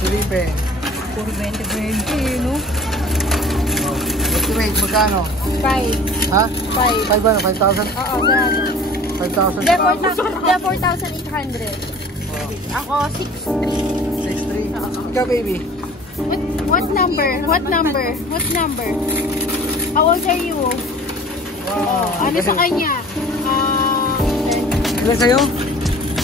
Silipe. 420, no? Estimate, magkano? 5. Ha? 5. 5 ba na? 5,000? Oo, gano'n. 5,000? Hindi, 4,800. Ako, 6. 6,300. Ikaw, baby? What number? What number? What number? How old are you? Wow. Ano sa kanya? Ilan sa'yo?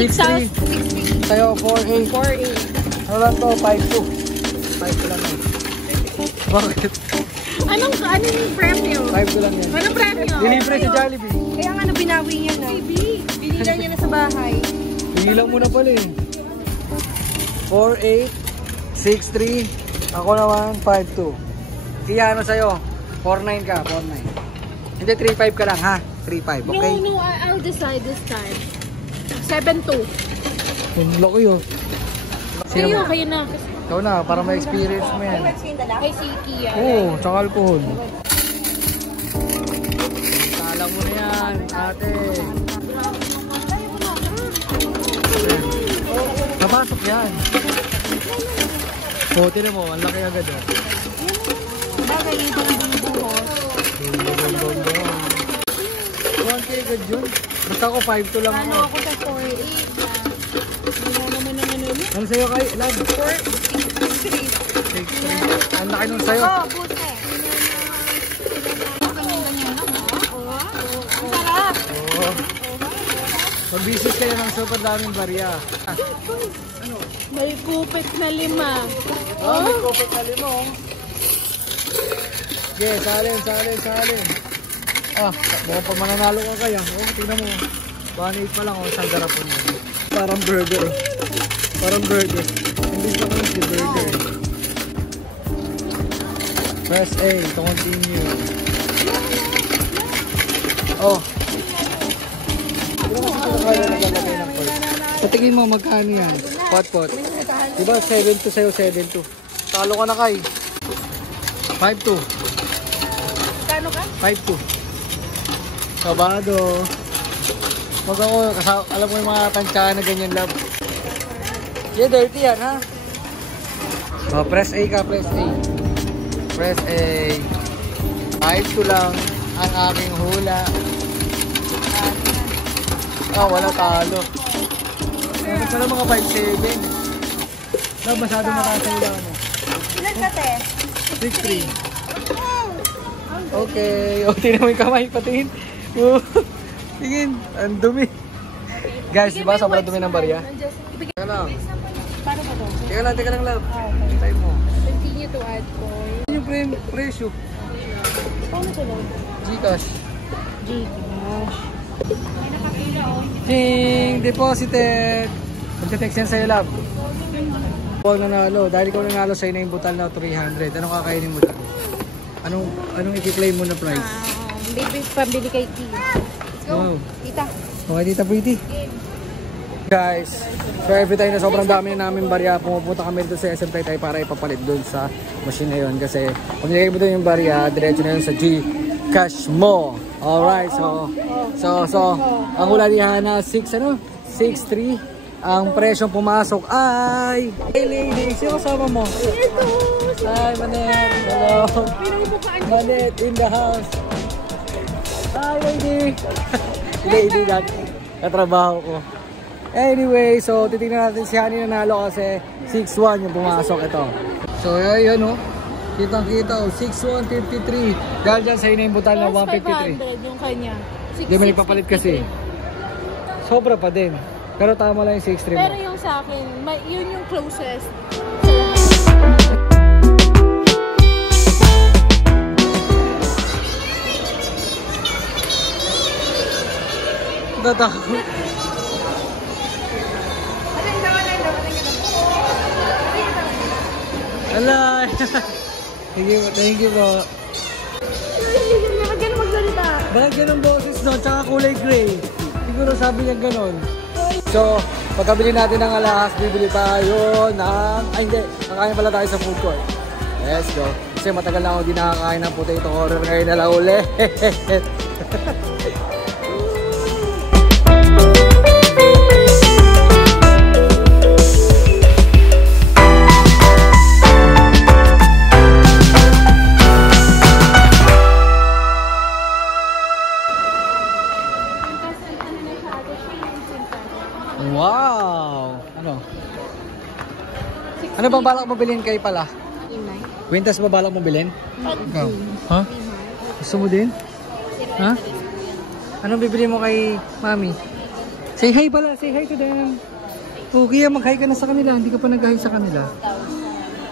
6,300. 6,000. Sa'yo, 4,800. 4,800. Ano lang to? 5,200. 5,200 lang. Bakit? Ano yung premyo? 5,200 lang yan. Anong premyo? Delivery sa Jollibee. Kaya nga binawi niya na. Binila niya na sa bahay. Binilang mo na pala eh. 4,800. 6,300. Ako naman, 5,200. Kaya ano sa'yo? 4,900 ka, 4,900. Hindi, 3,500 ka lang ha? 3,500, okay? No, I'll decide this time. 7,200. Ang laki oh. Kayo na. Ikaw na, para ma-experience mo yan. Ay, si Kia. Oo, tsaka alcohol. Kala mo na yan, ate. Napasok yan. O, tinan mo, ang laki agad oh. Bagay dito ng bumubuhos. 1K agad yun. Basta ako 5,200 lang Ano ako. ako sa 4,800 na. Hindi naman naman yun. Ano sa'yo kay Lab? 6,300. 6,300. Ang laki nung sa'yo. Oo, buti. Ang sarap. Oo. Mag-business kayo ng super daming barya. May kupit na 5. Oh, may kopek na 5. Okay, salin. Ah, mukhang pag mananalo ka kaya. Oh, tingnan mo. 1.8 pa lang oh, isang garapon mo. Parang burger. Hindi pa naman si burger. Press A to continue. Oh. Patingin mo magkano yan? Pot. Diba 7-2 sa'yo, 7-2. Talo ka na kay. 5-2. Kano ka? 5-2. Kabado. Wag ako, alam mo yung mga tansyahan na ganyan love. Yeah, dirty yan ha. Oh, press A ka, press A. Press A. 5-2 lang ang aking hula. Wala talo. Meron pala mga 5-7. Love, masyado mataas sa ulan mo. Ilan ka, te? 6-3. Okay. O, tinan mo yung kamay, patingin. Tingin, ang dumi. Guys, diba sobrang dumi ng barya? Teka lang. Paano ba to? Teka lang, love. Hintay mo. Continue to add coin. Ano yung presyo? Paano to, love? Gcash. Gcash. May nakapila, oh. Ting! Deposited! Magte-text yan sa'yo, love. Huwag nanalo. Dahil ikaw nanalo sa'yo na yung butal na 300. Anong kakainin mo dito? Anong i-claim mo na price? Baby, pambili kay Tia. Let's go. Wow. Tita. Okay, Tita Pretty. Guys, so every time na sobrang dami na namin barya, pumupunta kami dito sa SM Taytay para ipapalit doon sa machine na yun. Kasi kung nilagay mo doon yung barya, diretso na yun sa Gcash mo. Alright, so ang hula ni Hana, 6'3". Ang presyong pumasok ay... Hey ladies, sino kasama mo? Hi, Manet. Hello. Manet in the house. Hi, lady. Lady lang. Katrabaho ko. Anyway, so titignan natin si Hani nanalo kasi 6-1 yung pumasok ito. So, yun o. Kitang-kita o. 6-1, 53. Dahil dyan sa'yo na yung butal na 153. 500 yung kanya. Hindi mo nagpapalit kasi. Sobra pa din. Pero tama lang yung 6-3 mo. Pero yung sa akin, yun yung closest. Tatakot. Alay. Thank you bro. Bakit ganun magsalita? Bakit ganun boses no? Tsaka kulay gray. Siguro sabi niya ganun. So, pagkabili natin ng alahas, bibili tayo ng... Ay hindi, kakain pala tayo sa food court. Let's go. Kasi matagal na ako di nakakain ng potato corner ngayon na lang uli. Ano ba balak mo bilhin kay pala? Inay. Quintas ba balak mo bilhin? Ikaw? Ha? Gusto mo din? Ha? Anong bibili mo kay mami? Say hi pala, say hi to them. Oh, kaya mag-hi ka na sa kanila, hindi ka pa nag-hi sa kanila.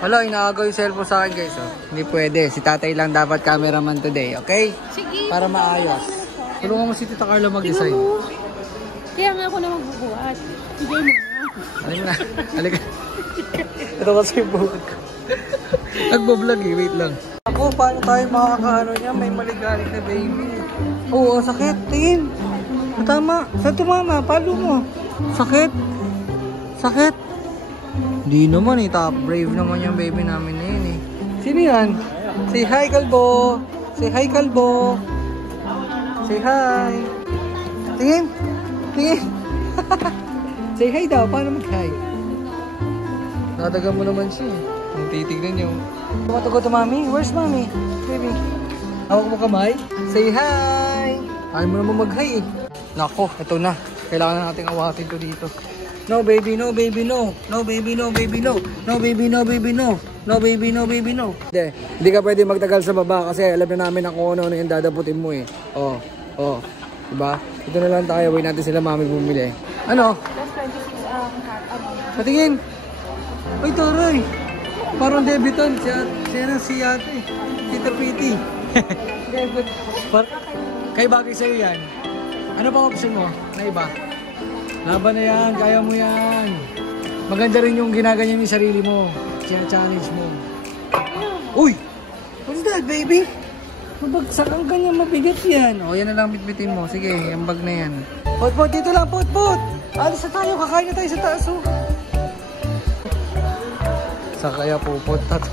Wala, inaagaw yung cellphone sa akin guys. Oh. Hindi pwede, si tatay lang dapat cameraman today, okay? Sige. Para maayos. Tulungan mo si Tita Carla mag-design. Kaya nga ako na magbubuhat. Sige mo na. Halika na, halika. Ito kasi yung buhat ko. Nagbo-vlog eh, wait lang. Ako, paano tayo makakaano niya? May maligalig na baby. Oo, sakit, tingin. Tama, saan tumama? Palo mo. Sakit. Sakit. Hindi naman eh, top brave naman yung baby namin na yun eh. Sino yan? Say hi, Kalbo. Say hi, Kalbo. Say hi. Tingin. Tingin. Say hi daw, paano mag-hi? Nadagan mo naman siya eh. Ang titignan niyo. Tumatugo to mami. Where's mami? Baby. Hawak mo kamay. Say hi. Ayaw mo naman mag-hi eh. Nako, ito na. Kailangan nating awatin to dito. No baby, no baby, no. No baby, no baby, no. No baby, no baby, no. No baby, no baby, no. Hindi ka pwede magtagal sa baba kasi alam na namin kung ano yung dadaputin mo eh. Oh, oh. Diba? Ito na lang tayo. Wait natin sila mami bumili. Ano? Plus 26 Patingin. Uy, Toroy. Parang debutant siya. Siya na si ate. Tita Pretty. Kay bagay sa'yo yan. Ano pa option mo? Na iba? Laban na yan. Kaya mo yan. Maganda rin yung ginaganyan yung sarili mo. Challenge mo. Uy! What's that, baby? Mabagsak ang ganyan. Mabigat yan. O, yan na lang bitbitin mo. Sige, yung bag na yan. Pot, dito lang. Pot. Alis na tayo. Kakain na tayo sa taas. Oh. Sa kaya pupunta to.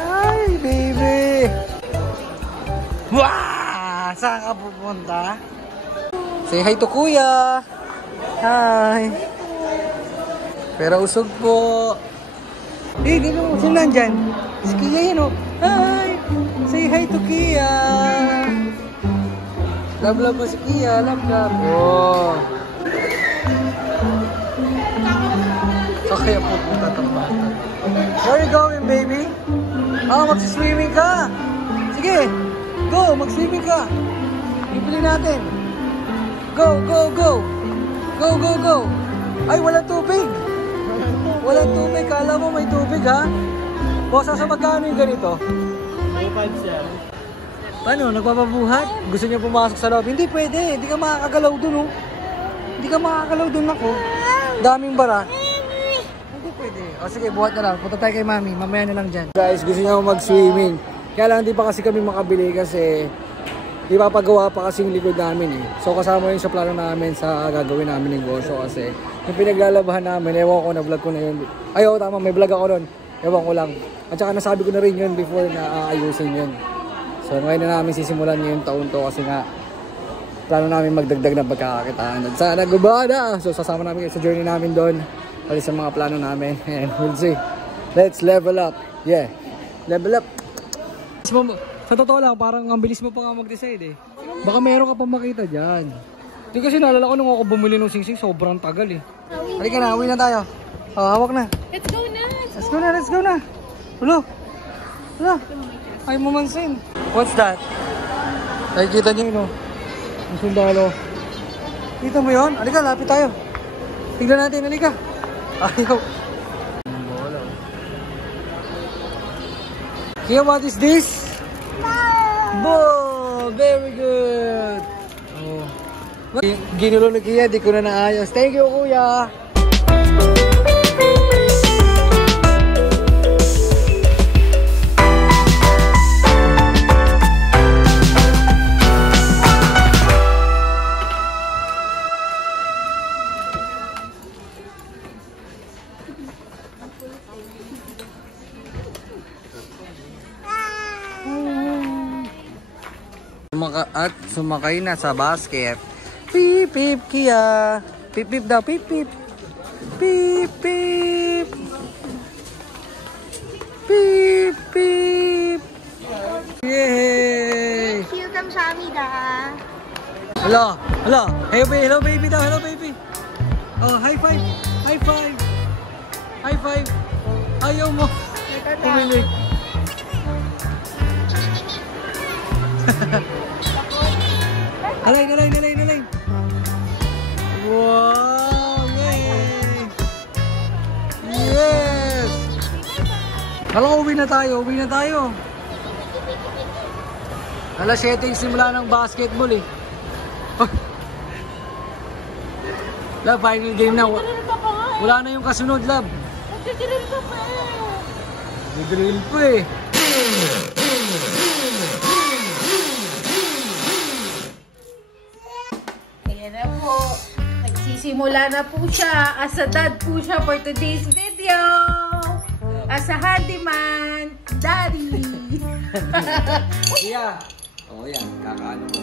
Ay, baby! Wow! Saan ka pupunta? Say hi to kuya! Hi! Pero usog po! Eh, dito mo. Sino nandyan? Si Kia yan, oh. Hi! Say hi to Kia! Love mo si Kia. Love. Oh! Sa kaya pupunta itong bata. Where you going, baby? Magsiswimming ka. Sige, go, magswimming ka. Bibili natin. Go. Ay, walang tubig. Walang tubig. Kala mo may tubig, ha? Bosa, sa magkano yung ganito? 2.5 siya. Ano, nagpapabuhat? Gusto niyo pumasok sa loob? Hindi pwede. Hindi ka makakagalaw dun, oh. Hindi ka makakagalaw dun ako. Daming bara. Pwede. O sige, buhat na lang. Punta tayo kay mami. Mamaya na lang dyan. Guys, gusto niya mag-swimming. Kaya lang, di pa kasi kami makabili kasi di pa pagawa pa kasi yung likod namin eh. So kasama yun sa plano namin sa gagawin namin negosyo kasi yung pinaglalabahan namin, ewan ko na vlog ko na yun. Ayaw, tama, may vlog ako nun. Ewan ko lang. At saka nasabi ko na rin yun before na aayusin yun. So ngayon na namin sisimulan yung taon to kasi nga plano namin magdagdag ng pagkakakitaan. At sana gumana! So sasama namin sa journey namin doon. Pali sa mga plano namin and we'll see. Let's level up. Yeah. Level up. Sa totoo lang, parang ang bilis mo pa nga mag-decide eh. Baka meron ka pa makita dyan. Hindi kasi naalala ko nung ako bumili ng singsing, sobrang tagal eh. Halika na, uwi na tayo. Hawak na. Let's go na. Let's go na. Hulo. Ay mamansin. What's that? Nakikita niyo yun oh. Ang sundalo. Kita mo yun? Halika, lapit tayo. Tignan natin, halika. Ayaw. Kia, what is this? Bo! Very good! Oh. Ginulo ni Kia, di ko na naayos. Thank you, kuya! At sumakay na sa basket. Pip pip Kia. Pip pip daw, pip pip. Pip pip. Pip pip. Yay! Cute 감사합니다. Hello baby daw, hello baby. Oh, high five. Ayaw mo. Pumilig. Nalay. Wow! Yay! Yes! Kala ko uwi na tayo. Alas 7 yung simula ng basketball eh. Love, final game na. Wala na yung kasunod, love. Nagdidrill ka pa eh. Nagdrill pa eh. Ayan na po. Nagsisimula na po siya. As a dad po siya for today's video. As a handyman, daddy. Iya. Oh yan, kakaano mo.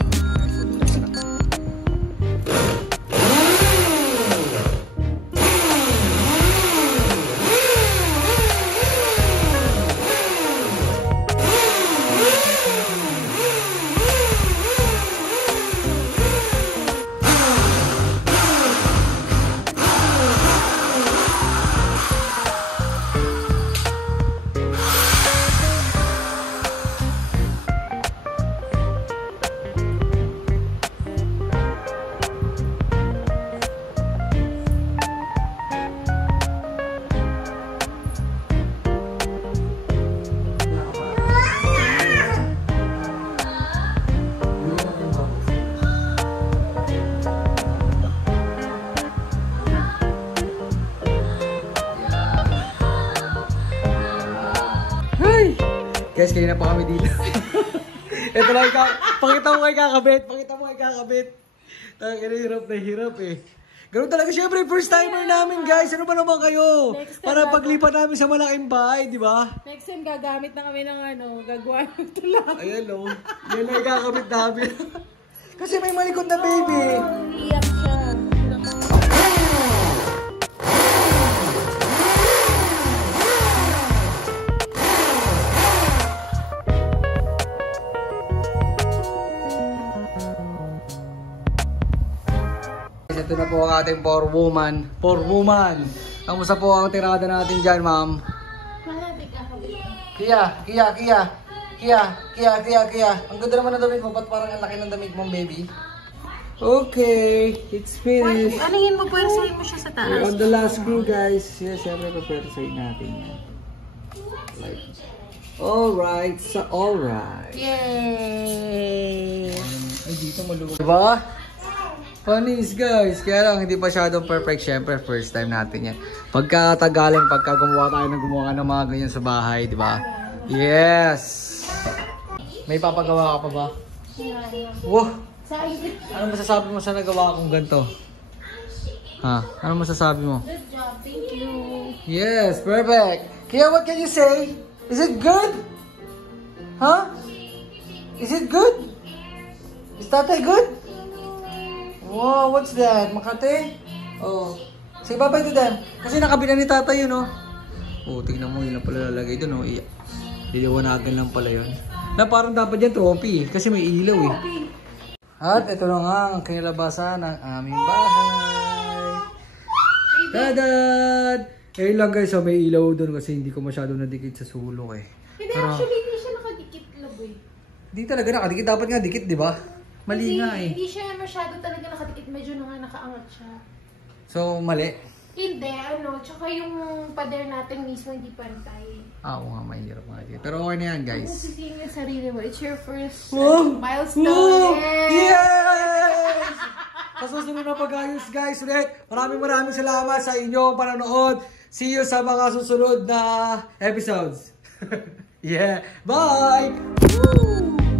Guys, kanina pa kami dito. Ito lang, pakita mo kay kakabit. Hirap na hirap eh. Ganun talaga, syempre, first timer namin guys. Ano ba naman kayo? Para paglipat namin sa malaking bahay, di ba? Next time gagamit na kami ng gagawa ng tulak. Ayan o. Yan na kakabit namin. Kasi may malikot na baby. Iyak siya. Ito na po ang ating for woman. Kamusta po ang tirada natin dyan, ma'am? Kia. Ang ganda naman ng damit mo. Ba't parang ang laki ng damit mong baby? Okay, it's finished. Anihin mo, pwersahin mo siya sa taas. We're on the last screw, guys. Yes, syempre, pwersahin natin yan. Like, alright. Yay! Ay, dito maluwag. Diba? Panis guys, kaya lang hindi pa masyadong perfect. Syempre, first time natin yan. Pagka gumawa tayo ng mga ganyan sa bahay, di ba? Yes! May papagawa ka pa ba? Wow! Ano masasabi mo sa nagawa kong ganito? Ha? Ano masasabi mo? Good job, thank you. Yes, perfect! Kaya what can you say? Is it good? Huh? Is it good? Is tatay good? Wow, what's that? Makate? Oh. Say bye-bye to them. Kasi nakabila ni tatay yun, oh. Oh, tingnan mo, yun lang pala lalagay doon, oh. Liliwanagan lang pala yun. Na parang dapat yan trophy, kasi may ilaw, eh. At ito na nga ang kinilabasan ng aming bahay. Tadad! Eh lang guys, may ilaw doon kasi hindi ko masyado nadikit sa sulok, eh. Hindi, actually, hindi siya nakadikit, love, eh. Hindi talaga nakadikit. Dapat nga dikit, di ba? Mali nga eh. Hindi siya masyado talaga nakadikit. Medyo nakaangat siya. So, mali? Hindi, tsaka yung pader natin mismo hindi pantay. Oo nga, mahirap nga dito. Pero okay na yan, guys. Kung sisingin yung sarili mo, it's your first milestone. Woo! Yes! Sa susunod na pag-ayos, guys, ulit. Maraming salamat sa inyong panonood. See you sa mga susunod na episodes. Yeah, bye! Woo!